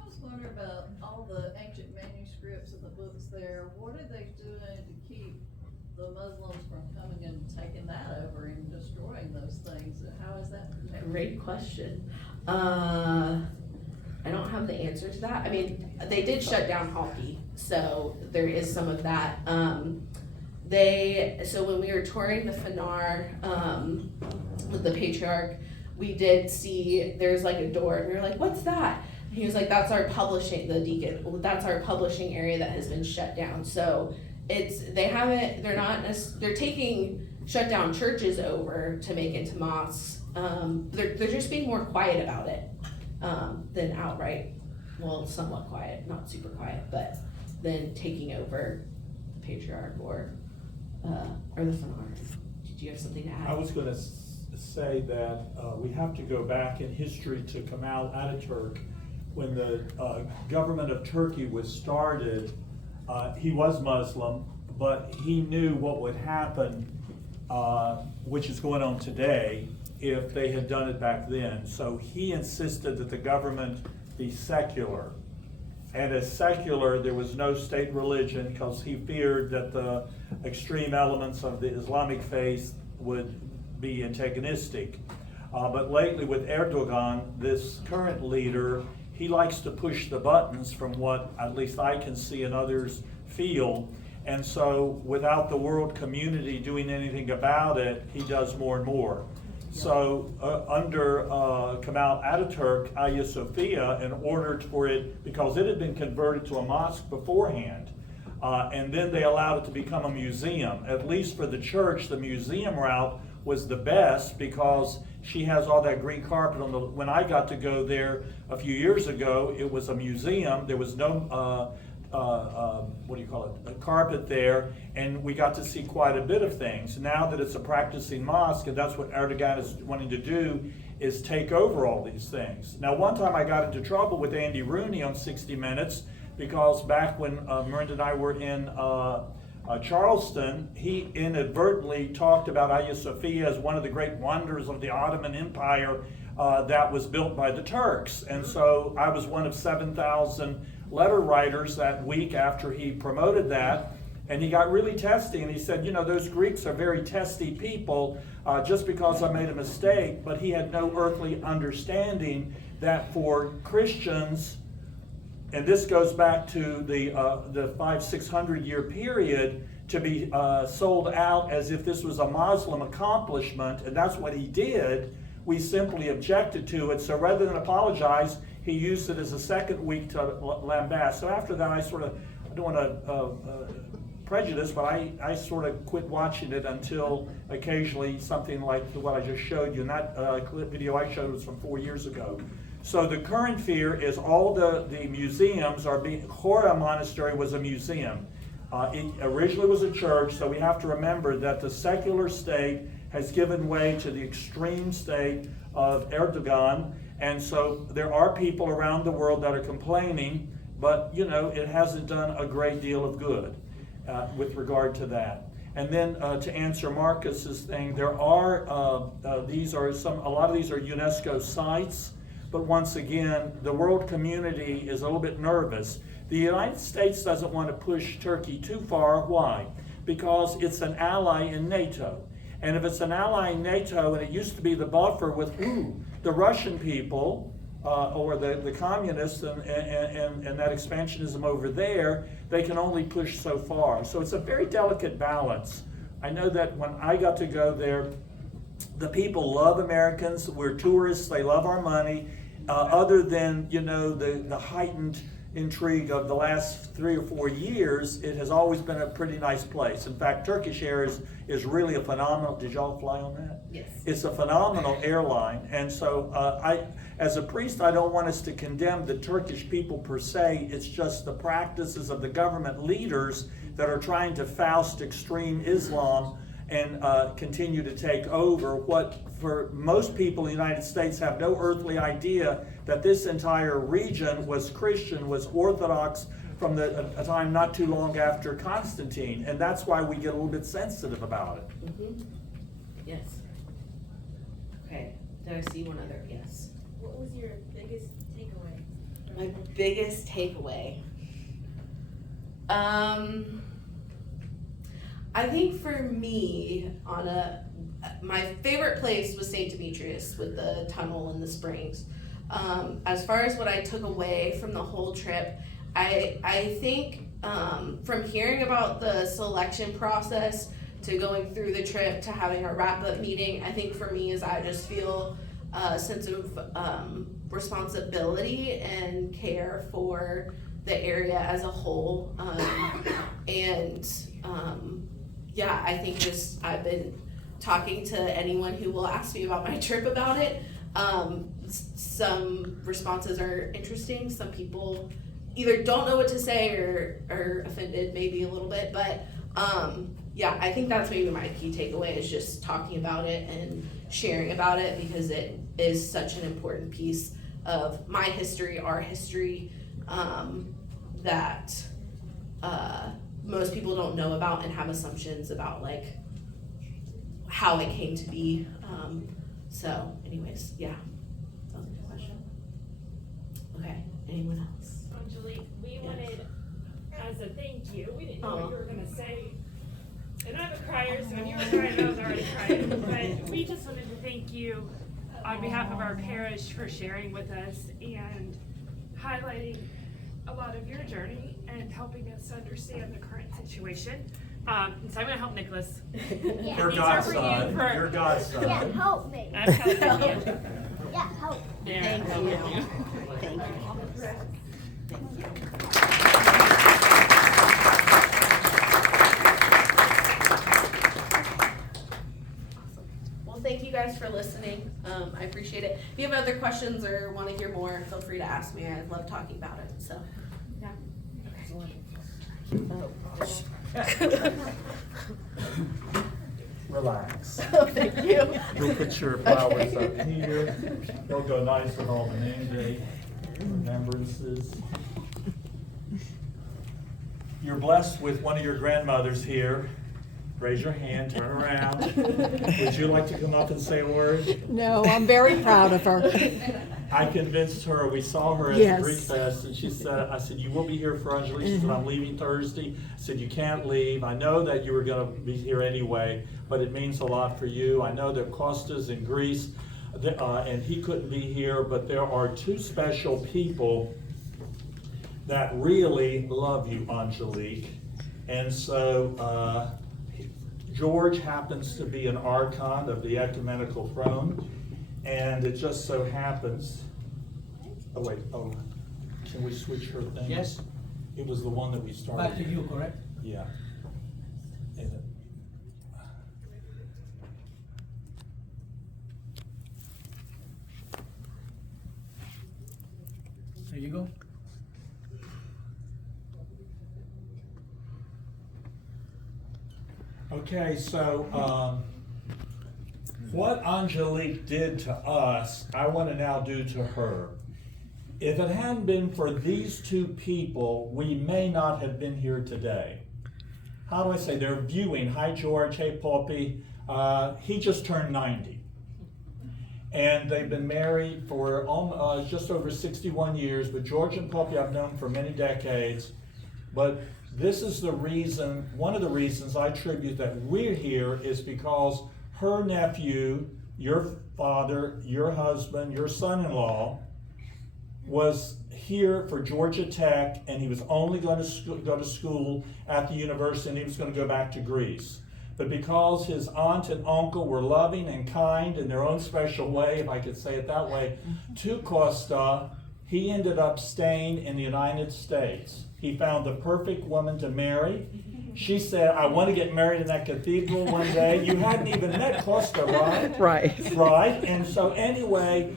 I was wondering about all the ancient manuscripts and the books there. What are they doing to keep the Muslims from coming and taking that over and destroying those things? How is that protected? Great question. I don't have the answer to that. I mean, they did shut down hockey, so there is some of that. So when we were touring the Fanar with the patriarch, we did see there's like a door, and we were like, "What's that?" And he was like, "That's our publishing." The deacon, well, that's our publishing area that has been shut down. So they're taking shut down churches over to make into mosques. They're just being more quiet about it than outright. Well, somewhat quiet, not super quiet, but then taking over the patriarch or the Fanar. Did you have something to add? I was gonna say that we have to go back in history to Kemal Ataturk. When the government of Turkey was started, he was Muslim, but he knew what would happen, which is going on today, if they had done it back then. So he insisted that the government be secular. And as secular, there was no state religion, because he feared that the extreme elements of the Islamic faith would be antagonistic. But lately with Erdogan, this current leader, he likes to push the buttons from what at least I can see and others feel. And so without the world community doing anything about it, he does more and more. So under Kemal Ataturk, Hagia Sophia, in order for it, because it had been converted to a mosque beforehand, and then they allowed it to become a museum. At least for the church, the museum route was the best, because she has all that green carpet on the, when I got to go there a few years ago, it was a museum. There was no a carpet there, and we got to see quite a bit of things. Now that it's a practicing mosque, and that's what Erdogan is wanting to do, is take over all these things. Now, one time I got into trouble with Andy Rooney on 60 Minutes, because back when Miranda and I were in Charleston, he inadvertently talked about Hagia Sophia as one of the great wonders of the Ottoman Empire that was built by the Turks. And so I was one of 7,000 letter writers that week after he promoted that, And he got really testy, and he said, you know, those Greeks are very testy people, just because I made a mistake. But he had no earthly understanding that for Christians, and this goes back to the 500-600 year period, to be sold out as if this was a Muslim accomplishment, and that's what he did. We simply objected to it. So rather than apologize, he used it as a second week to lambast. So after that, I don't want to prejudice, but I sort of quit watching it until occasionally something like what I just showed you. And that clip video I showed was from 4 years ago. So the current fear is all the museums are being, Hora Monastery was a museum. It originally was a church, so we have to remember that the secular state has given way to the extreme state of Erdogan, and so there are people around the world that are complaining, but you know, it hasn't done a great deal of good with regard to that. And then to answer Marcus's thing, there are a lot of these are UNESCO sites, but once again, the world community is a little bit nervous. The United States doesn't want to push Turkey too far. Why? Because it's an ally in NATO. And if it's an ally in NATO, and it used to be the buffer with the Russian people, or the communists and that expansionism over there, they can only push so far. So it's a very delicate balance. I know that when I got to go there, the people love Americans. We're tourists. They love our money. Other than, you know, the heightened intrigue of the last 3 or 4 years, it has always been a pretty nice place. In fact, Turkish Air is really a phenomenal. Did y'all fly on that? Yes. It's a phenomenal airline, and so as a priest, I don't want us to condemn the Turkish people per se. It's just the practices of the government leaders that are trying to oust extreme Islam and continue to take over what, for most people in the United States, have no earthly idea that this entire region was Christian, was Orthodox from a time not too long after Constantine, and that's why we get a little bit sensitive about it. Mm-hmm. Yes. Okay, did I see one other? Yes. What was your biggest takeaway? My biggest takeaway. I think for me, my favorite place was St. Demetrius with the tunnel and the springs. As far as what I took away from the whole trip, I think from hearing about the selection process to going through the trip to having a wrap-up meeting, I think for me is I just feel a sense of responsibility and care for the area as a whole. Yeah, I think I've been talking to anyone who will ask me about my trip about it. Some responses are interesting. Some people either don't know what to say or are offended maybe a little bit. But yeah, I think that's maybe my key takeaway is just talking about it and sharing about it, because it is such an important piece of my history, our history, that most people don't know about and have assumptions about, like, how it came to be. So anyways, yeah, that was a good question. Okay, anyone else? Angelique, we wanted, as a thank you, we didn't know what you were gonna say. And I'm a crier, so when you were crying, I was already crying. But we just wanted to thank you on behalf of our parish for sharing with us and highlighting a lot of your journey and helping us understand the current situation. So I'm gonna help Nicholas. Your godson. Your godson. Yeah, help me. I'm helping you. Yeah, help. There. Thank you. Thank you. Well, thank you guys for listening. I appreciate it. If you have other questions or want to hear more, feel free to ask me. I love talking about it. So, yeah. Relax. Thank you. We'll put your flowers up here. They'll go nice with all the name day remembrances. You're blessed with one of your grandmothers here. Raise your hand, turn around. Would you like to come up and say a word? No, I'm very proud of her. I convinced her, we saw her at Yes. the Greek Fest, and she said, I said, you will be here for Angelique. She said, I'm leaving Thursday. I said, you can't leave. I know that you were gonna be here anyway, but it means a lot for you. I know that Costa's in Greece, and he couldn't be here, but there are two special people that really love you, Angelique. And so, George happens to be an archon of the ecumenical throne, and it just so happens, can we switch her thing? Yes, It was the one that we started. back to you, correct? Yeah. And There you go. Okay, so what Angelique did to us, I want to now do to her. If it hadn't been for these two people, we may not have been here today. How do I say? They're viewing. Hi, George. Hey, Poppy. He just turned 90. And they've been married for just over 61 years. But George and Poppy I've known for many decades. But this is the reason, one of the reasons I attribute that we're here is because her nephew, your father, your husband, your son-in-law, was here for Georgia Tech, and he was only going to go to school at the university, and he was going to go back to Greece. But because his aunt and uncle were loving and kind in their own special way, if I could say it that way, to Costa, he ended up staying in the United States. He found the perfect woman to marry. She said, I want to get married in that cathedral one day. You hadn't even met Costa, right? Right. Right? And so anyway,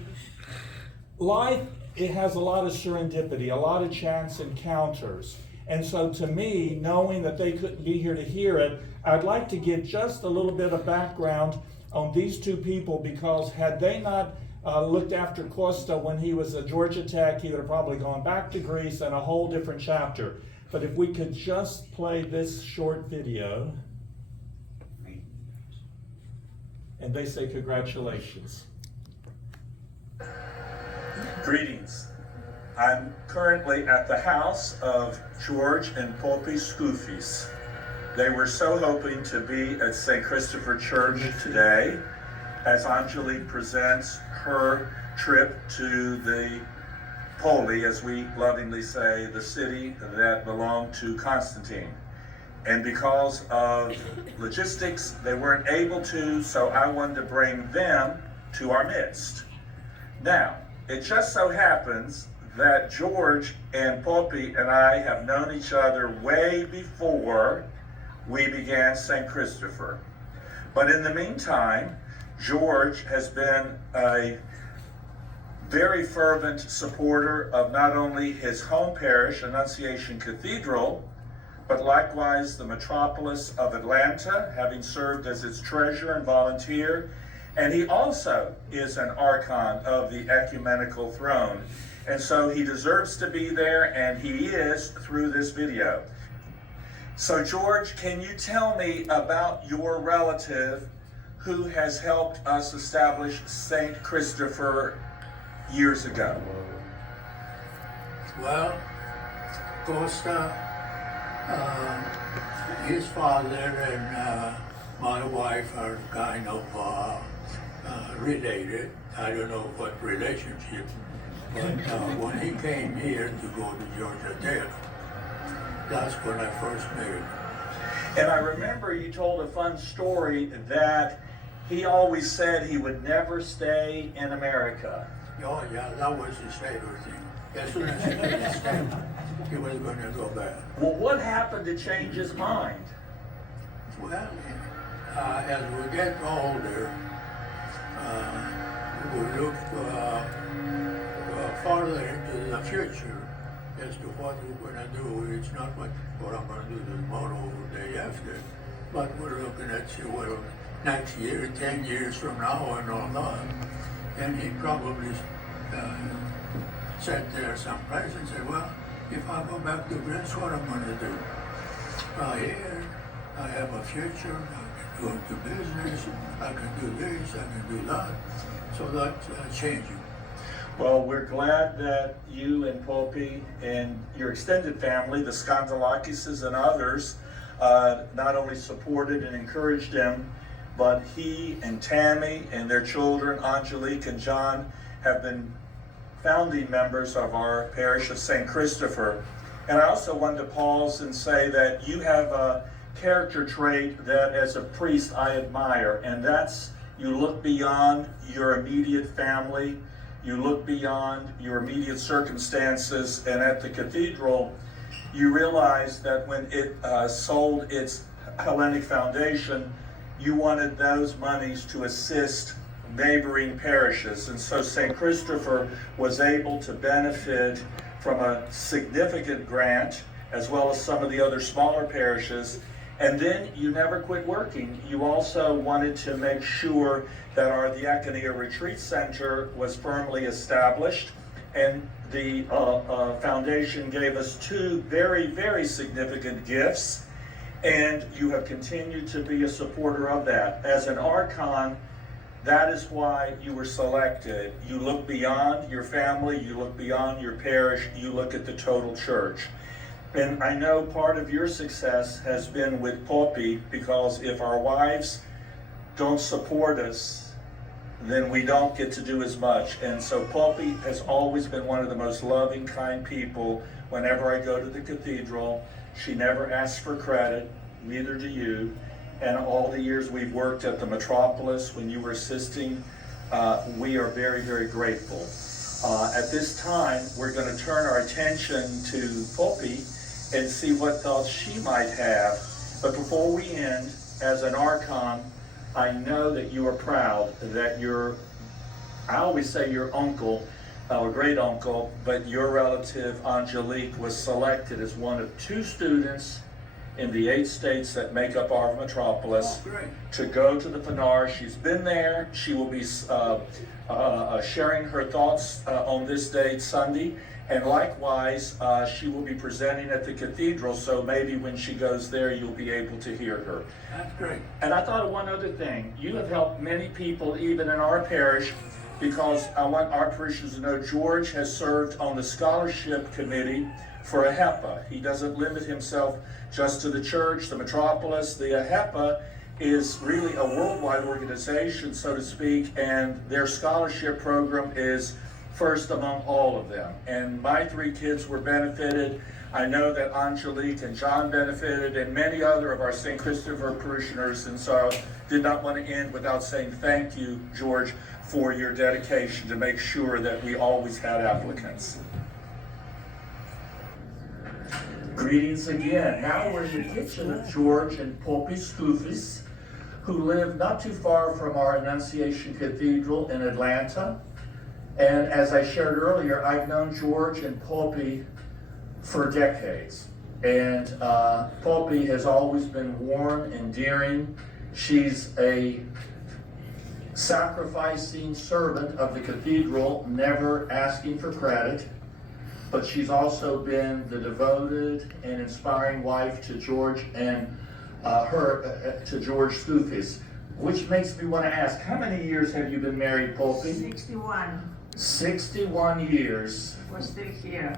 life, it has a lot of serendipity, a lot of chance encounters. And so to me, knowing that they couldn't be here to hear it, I'd like to give just a little bit of background on these two people, because had they not looked after Costa when he was at Georgia Tech, he would have probably gone back to Greece and a whole different chapter. But if we could just play this short video. And they say congratulations. Greetings. I'm currently at the house of George and Poppy Scoufis. They were so hoping to be at St. Christopher Church today as Angelique presents her trip to the Poli, as we lovingly say, the city that belonged to Constantine. And because of logistics, they weren't able to, so I wanted to bring them to our midst. Now, it just so happens that George and Poppy and I have known each other way before we began St. Christopher. But in the meantime, George has been a very fervent supporter of not only his home parish, Annunciation Cathedral, but likewise the metropolis of Atlanta, having served as its treasurer and volunteer. And he also is an archon of the ecumenical throne. And so he deserves to be there, and he is through this video. So George, can you tell me about your relative who has helped us establish St. Christopher years ago? Well, Costa, his father and my wife are kind of related. I don't know what relationship, but when he came here to go to Georgia Tech, that's when I first met him. And I remember you told a fun story that he always said he would never stay in America. Oh yeah, that was his favorite thing. As soon as he finished that, he was going to go back. Well, what happened to change his mind? Well, as we get older, we look farther into the future as to what we're going to do. It's not what I'm going to do tomorrow or the day after, but we're looking at, well, next year, 10 years from now and all that. And he probably sat there someplace and said, well, if I go back to Greece, what I'm going to do? Here, I have a future, I can go into business, I can do this, I can do that. So that's changing. Well, we're glad that you and Poppy and your extended family, the Skandalakises and others, not only supported and encouraged him, but he and Tammy and their children, Angelique and John, have been founding members of our parish of St. Christopher. And I also wanted to pause and say that you have a character trait that as a priest I admire, and that's you look beyond your immediate family, you look beyond your immediate circumstances, and at the cathedral, you realize that when it sold its Hellenic Foundation, you wanted those monies to assist neighboring parishes. And so St. Christopher was able to benefit from a significant grant, as well as some of the other smaller parishes. And then you never quit working. You also wanted to make sure that our Diaconia Retreat Center was firmly established. And the foundation gave us two very, very significant gifts. And you have continued to be a supporter of that. As an Archon, that is why you were selected. You look beyond your family, you look beyond your parish, you look at the total church. And I know part of your success has been with Poppy, because if our wives don't support us, then we don't get to do as much. And so Poppy has always been one of the most loving, kind people. Whenever I go to the cathedral, she never asks for credit, neither do you. And all the years we've worked at the metropolis when you were assisting, we are very, very grateful. At this time, we're going to turn our attention to Poppy and see what thoughts she might have. But before we end, as an Archon, I know that you are proud that I always say your uncle, or great uncle, but your relative Angelique was selected as one of 2 students in the 8 states that make up our metropolis to go to the Pinar. She's been there. She will be sharing her thoughts on this date, Sunday. And likewise, she will be presenting at the cathedral, so maybe when she goes there, you'll be able to hear her. That's great. And I thought of one other thing. You have helped many people, even in our parish, because I want our parishioners to know George has served on the scholarship committee for a HEPA. He doesn't limit himself just to the church, the metropolis. The HEPA is really a worldwide organization, so to speak, and their scholarship program is first among all of them. And my 3 kids were benefited. I know that Angelique and John benefited, and many other of our St. Christopher parishioners, and so I did not want to end without saying thank you, George, for your dedication to make sure that we always had applicants. Greetings again. Now we're in the kitchen of George and Poppy Scoofis, who live not too far from our Annunciation Cathedral in Atlanta. And as I shared earlier, I've known George and Poppy for decades. And Poppy has always been warm, endearing. She's a sacrificing servant of the cathedral, never asking for credit. But she's also been the devoted and inspiring wife to George and to George Scoofis. Which makes me want to ask, how many years have you been married, Poppy? 61. 61 years. We're still here.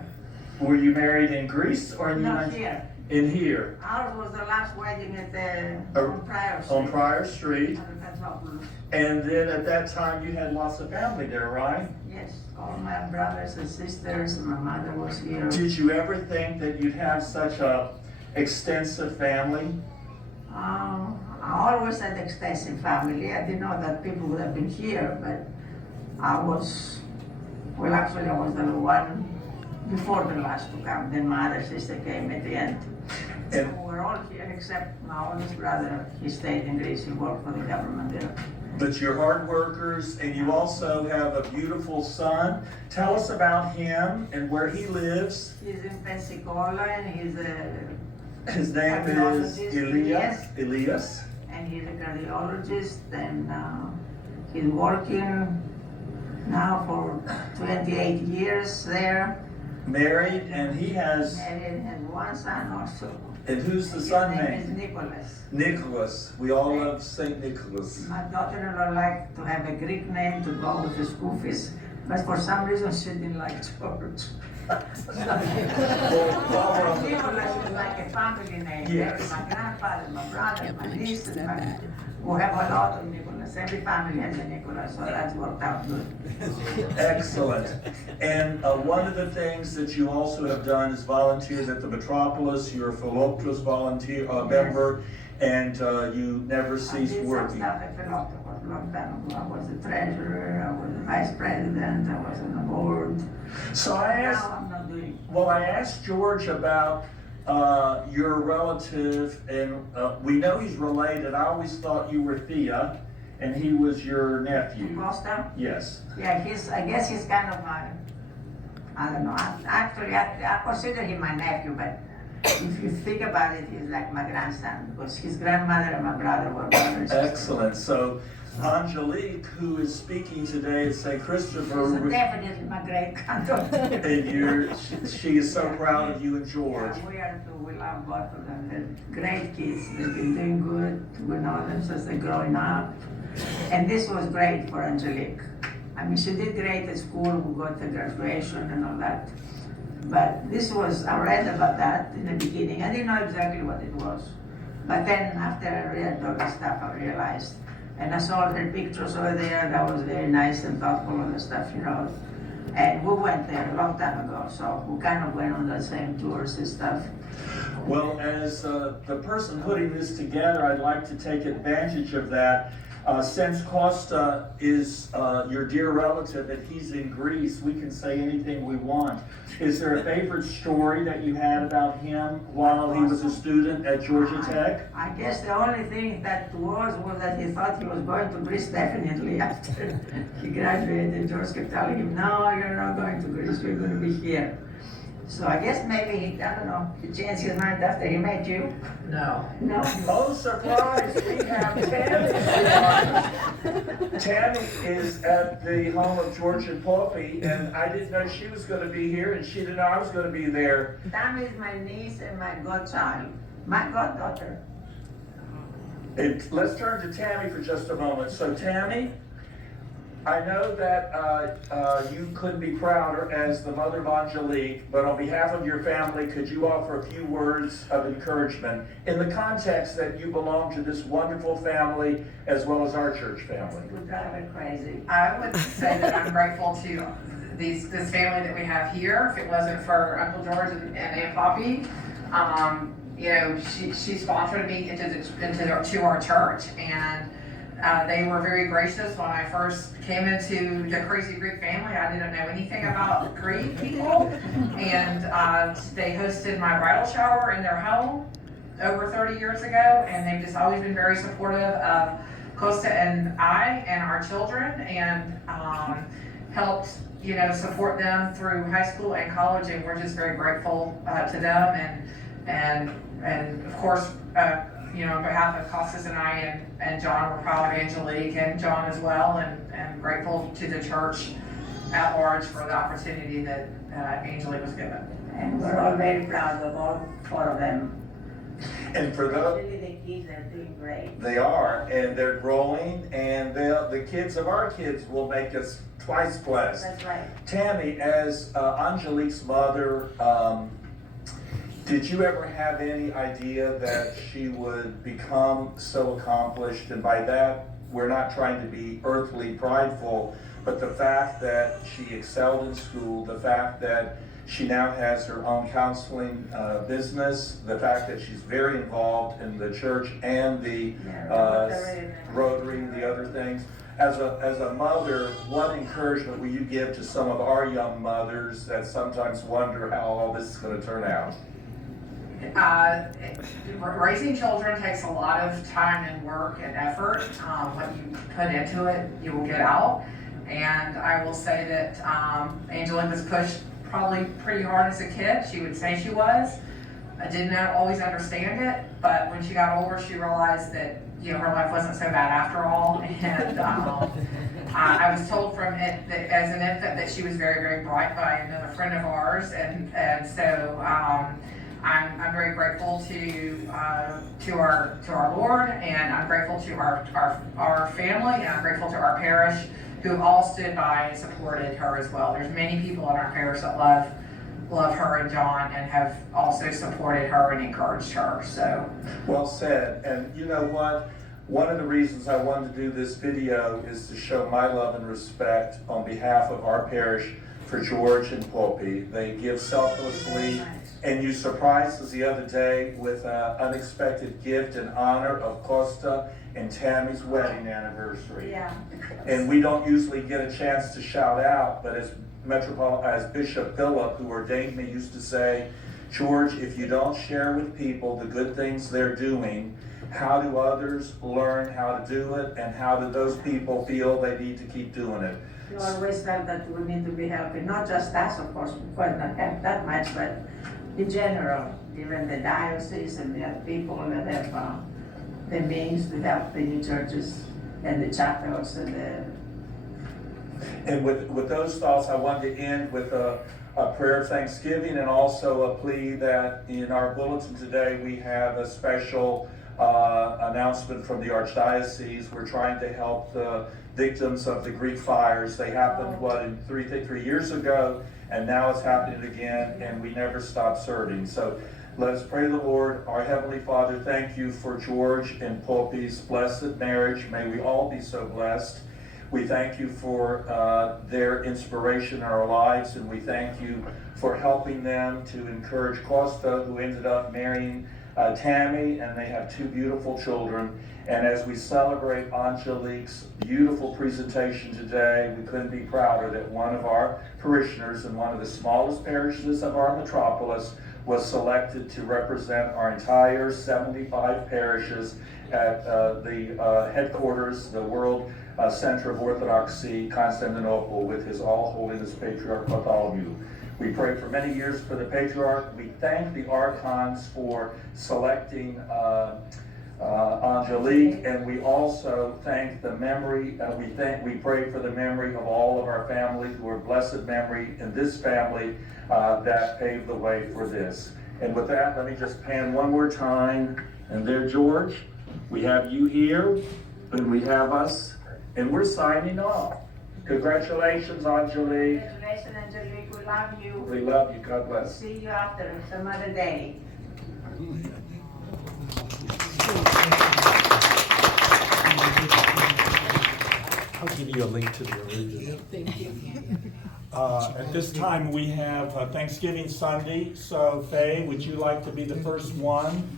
Were you married in Greece or in the Not United here. In here? Ours was the last wedding at the on Prior Street. On Prior Street. At the Metropolis. And then at that time you had lots of family there, right? Yes, all my brothers and sisters, and my mother was here. Did you ever think that you'd have such a extensive family? I always had extensive family. I didn't know that people would have been here, but I was the one before the last to come. Then my other sister came at the end. So we're all here except my oldest brother. He stayed in Greece. He worked for the government there. But you're hard workers, and you also have a beautiful son. Tell us about him and where he lives. He's in Pensacola, and His name is Elias. And he's a cardiologist, and he's working now for 28 years there. Married, and he has. Married, has 1 son also. And who's the son His name name? is Nicholas. Nicholas. We all love Saint Nicholas. My daughter-in-law liked to have a Greek name to go with the Scoofis, But for some reason, she didn't like church. Well, She was like a family name. Yes. My grandfather, my brother, my nieces, we have a lot of Nicholas. Every family has a Nicholas, so that's worked out good. excellent. And one of the things that you also have done is volunteered at the Metropolis. You're a Philoptros volunteer member, and you never cease I did working. some stuff at Philoptros a long time ago. I was the treasurer, I was the vice president, I was on the board. So I asked, Now I'm not doing. well, I asked George about your relative, and we know he's related. I always thought you were Thea, and he was your nephew. Costa? Yes. Yeah, I guess he's kind of my, I don't know. I consider him my nephew, but if you think about it, he's like my grandson, because his grandmother and my brother were brothers. Excellent. So Angelique, who is speaking today at St. Christopher, He's definitely my great granddaughter. and she is so proud of you and George. Yeah, we are too. We love both of them. They're great kids. They've been doing good. We know them since they're growing up. And this was great for Angelique. I mean, she did great at school. We got the graduation and all that. But this was, I read about that in the beginning. I didn't know exactly what it was. But then after I read all the stuff, I realized. And I saw her pictures over there. That was very nice and thoughtful and the stuff, you know. And we went there a long time ago, so we kind of went on the same tours and stuff. Well, as the person putting this together, I'd like to take advantage of that. Since Costa is your dear relative and he's in Greece, we can say anything we want. Is there a favorite story that you had about him while he was a student at Georgia Tech? I guess the only thing that was that he thought he was going to Greece definitely after he graduated. George kept telling him, no, you're not going to Greece, you're going to be here. So I guess maybe he, I don't know, he changed his mind after he met you. No. No. Oh, surprise! We have Tammy. Tammy is at the home of George and Poppy, and I didn't know she was going to be here, and she didn't know I was going to be there. Tammy is my niece and my godchild, my goddaughter. Let's turn to Tammy for just a moment. So Tammy, I know that you couldn't be prouder as the mother of Angelique, but on behalf of your family, could you offer a few words of encouragement in the context that you belong to this wonderful family as well as our church family? We drive her crazy. I would say that I'm grateful to this family that we have here. If it wasn't for Uncle George and Aunt Poppy, you know, she sponsored me to our church, and they were very gracious when I first came into the Crazy Greek family. I didn't know anything about Greek people, and they hosted my bridal shower in their home over 30 years ago, and they've just always been very supportive of Costa and I and our children, and helped, you know, support them through high school and college, and we're just very grateful to them, and of course, you know, on behalf of Costas and I and John, we're proud of Angelique and John as well, and grateful to the church at large for the opportunity that Angelique was given. And we're all very proud of all four of them. And for those, Really, the kids are doing great. they are, and they're growing, and the kids of our kids will make us twice blessed. That's right. Tammy, as Angelique's mother, did you ever have any idea that she would become so accomplished? And by that, we're not trying to be earthly prideful, but the fact that she excelled in school, the fact that she now has her own counseling business, the fact that she's very involved in the church and the Rotary and the other things. As a mother, what encouragement will you give to some of our young mothers that sometimes wonder how all this is going to turn out? Raising children takes a lot of time and work and effort. What you put into it, you will get out. And I will say that Angelique was pushed probably pretty hard as a kid. She would say she was. I didn't always understand it, but when she got older, she realized that, you know, her life wasn't so bad after all. And I was told from it that as an infant that she was very, very bright by another friend of ours, and so I'm very grateful to our Lord, and I'm grateful to our family, and I'm grateful to our parish, who have all stood by and supported her as well. There's many people in our parish that love her and John and have also supported her and encouraged her, so. Well said. And you know what? One of the reasons I wanted to do this video is to show my love and respect on behalf of our parish for George and Poppy. They give selflessly, and you surprised us the other day with an unexpected gift in honor of Costa and Tammy's wedding anniversary. Yeah. And we don't usually get a chance to shout out, but as Bishop Philip, who ordained me, used to say, George, if you don't share with people the good things they're doing, how do others learn how to do it, and how do those people feel they need to keep doing it? You always felt that we need to be helping, not just us, of course, we could not help that much, but in general, even the diocese and the people that have the means to help the new churches and the chapels and the. And with those thoughts, I wanted to end with a prayer of thanksgiving and also a plea that in our bulletin today we have a special announcement from the Archdiocese. We're trying to help the victims of the Greek fires. They happened, three years ago, and now it's happening again, and we never stop serving. So let us pray to the Lord. Our Heavenly Father, thank you for George and Poppy's blessed marriage. May we all be so blessed. We thank you for their inspiration in our lives, and we thank you for helping them to encourage Costa, who ended up marrying Tammy, and they have two beautiful children. And as we celebrate Angelique's beautiful presentation today, we couldn't be prouder that one of our parishioners in one of the smallest parishes of our metropolis was selected to represent our entire 75 parishes at the headquarters, the World Center of Orthodoxy, Constantinople, with His All Holiness Patriarch Bartholomew. We pray for many years for the Patriarch. We thank the Archons for selecting Angelique, and we also thank the memory, we pray for the memory of all of our family who are blessed memory in this family that paved the way for this. And with that, let me just pan one more time. And there, George, we have you here, and we have us, and we're signing off. Congratulations, Angelique. Congratulations, Angelique, we love you. We love you. God bless. See you after some other day. I'll give you a link to the original. Thank you. At this time, we have Thanksgiving Sunday, so Faye, would you like to be the first one?